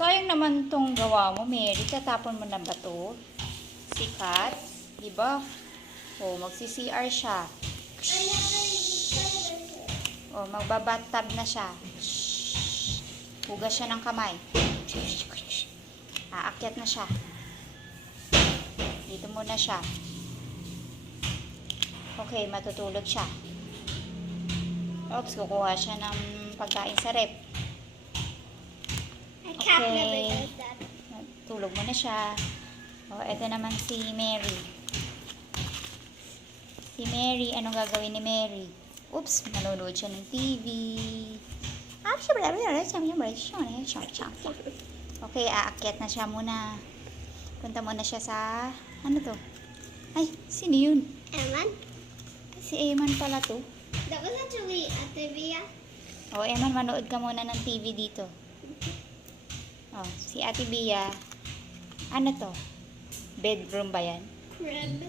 Sayang naman tong gawa mo, Mary. Tatapon mo na ba to? Sikat. Diba? O, magsi-CR siya. O, magbabathtub na siya. Hugas siya ng kamay. Aakyat na siya. Dito muna siya. Okay, matutulog siya. Oops, kukuha siya ng pagkain sa rep. Okay. Tulog muna siya. O, eto naman si Mary. Si Mary, anong gagawin ni Mary? Oops, manonood siya ng TV. Okay, aakyat na siya muna. Punta muna siya sa... Ano to? Ay, sino yun? Eman? Si Eman pala to. That was actually Ate Bia. O, Eman, manood ka muna ng TV dito. O, si Ate Bia. Ano to? Bedroom ba yan? Red.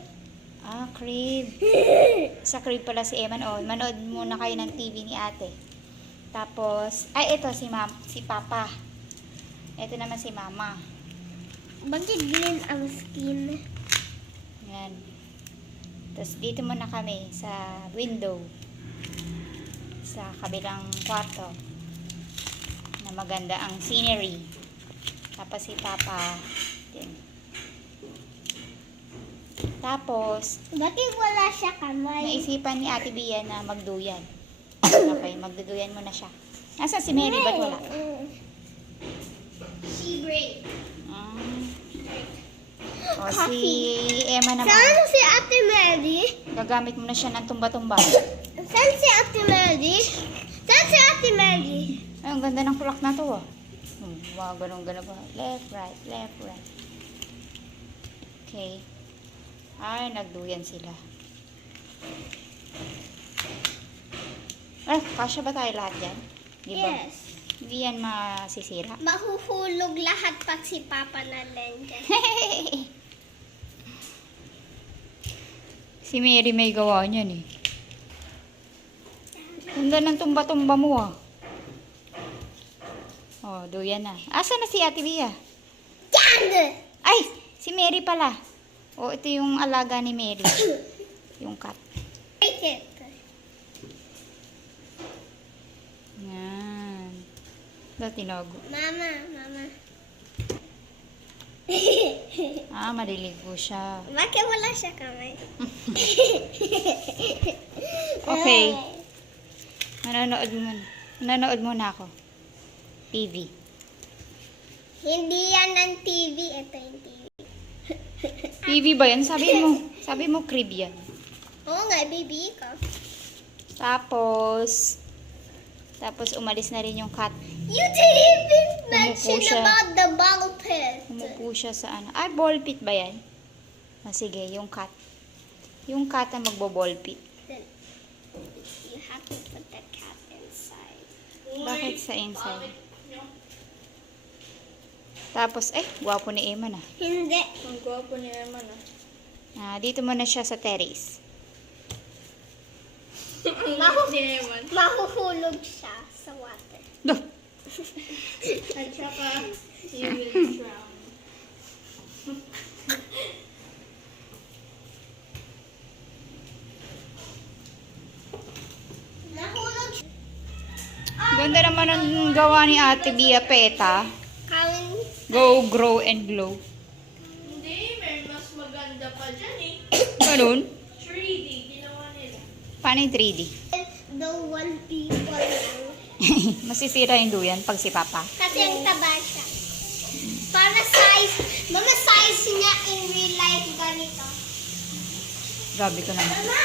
Ah, crib. Sa crib pala si Eman. O, manood muna kayo ng TV ni ate. Tapos, ay, ito si Papa. Ito naman si Mama. Bakit green ang skin? Yan. Tapos, dito muna kami sa window. Sa kabilang kwarto. Na maganda ang scenery. Tapos, si Papa. Din. Tapos, Bakit wala siya kamay? naisipan ni Ate Bia na magduyan. Okay, magduduyan mo na siya. Nasaan si Mary? Ba't wala? She break. O, si Emma naman. Saan si Ate Mary? Gagamit mo na siya ng tumba-tumba. Saan si Ate Mary? Saan si Ate Mary? Ay, ang ganda ng clock na to, ah. Wow, ganun-ganun ba? Left, right, left, right. Okay. Ay, nagduyan sila. Kasya ba tayo lahat yan? Di ba? Yes. Hindi yan masisira. Mahuhulog lahat pag si Papa na dyan. Si Mary may gawa niyan eh. Ganda ng tumba-tumba mo ah. Oh, duyan na. Asa na si Ate Bia? Yan! Ay, si Mary pala. Oh, ito yung alaga ni Mary. Yung cat. Break it. Yan. Ito, tinago. Mama. Ah, maliligo siya. Bakit wala siya kamay? Okay. Manonood muna ako. TV. Hindi yan ang TV. Ito yung TV. TV ba yan? Sabi mo crib yan. Oo nga, baby ko. Tapos umalis na rin yung cat. You didn't even Umupo mention siya. about the ball pit. Umupo siya sa ano. Ay, ball pit ba yan? Ah, sige, yung cat. Yung cat ang magbo-ball pit. Then, you have to put the cat inside. Bakit sa inside? Tapos, gwapo ni Emma na. Hindi. Ang gwapo ni Emma na. Dito muna siya sa terrace. Mahu- Ni Emma. Mahuhulog siya sa water. Duh! At saka, he will drown. Nahulog siya. Ganda naman ang gawa ni Ate Bia Peta. Kawin. Go, grow, and glow. Hindi, may mas maganda pa dyan eh. Ganun? 3D, ginawa nila. Paano yung 3D? The one people lang. Masisira yung duyan pag si Papa. Kasi ang taba siya. Para size, mga size niya in real life ganito. Grabe ko naman. Mama,